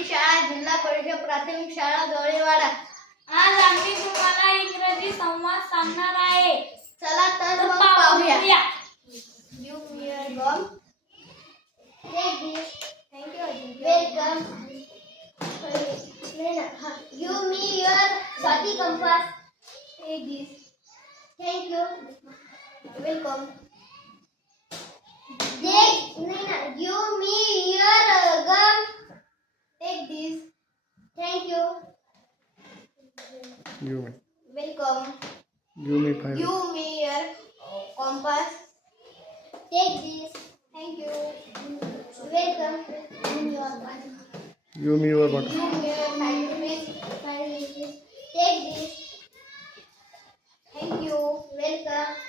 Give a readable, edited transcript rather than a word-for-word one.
माझी शाळा जिल्हा परिषद प्राथमिक शाळा गवळीवाडा. आज आम्ही तुम्हाला इंग्रजी संवाद सांगणार आहे. चला तर मग पाहूया. You mere gum. Take this. Thank you. Welcome. You me your Swati compass. Take this. Thank you. Welcome. You me your gum. Take this. Thank you. Welcome. You me five. You me your compass. Take this. Thank you. Welcome. You me your bottle. You me your scientific. Take this. Thank you. Welcome.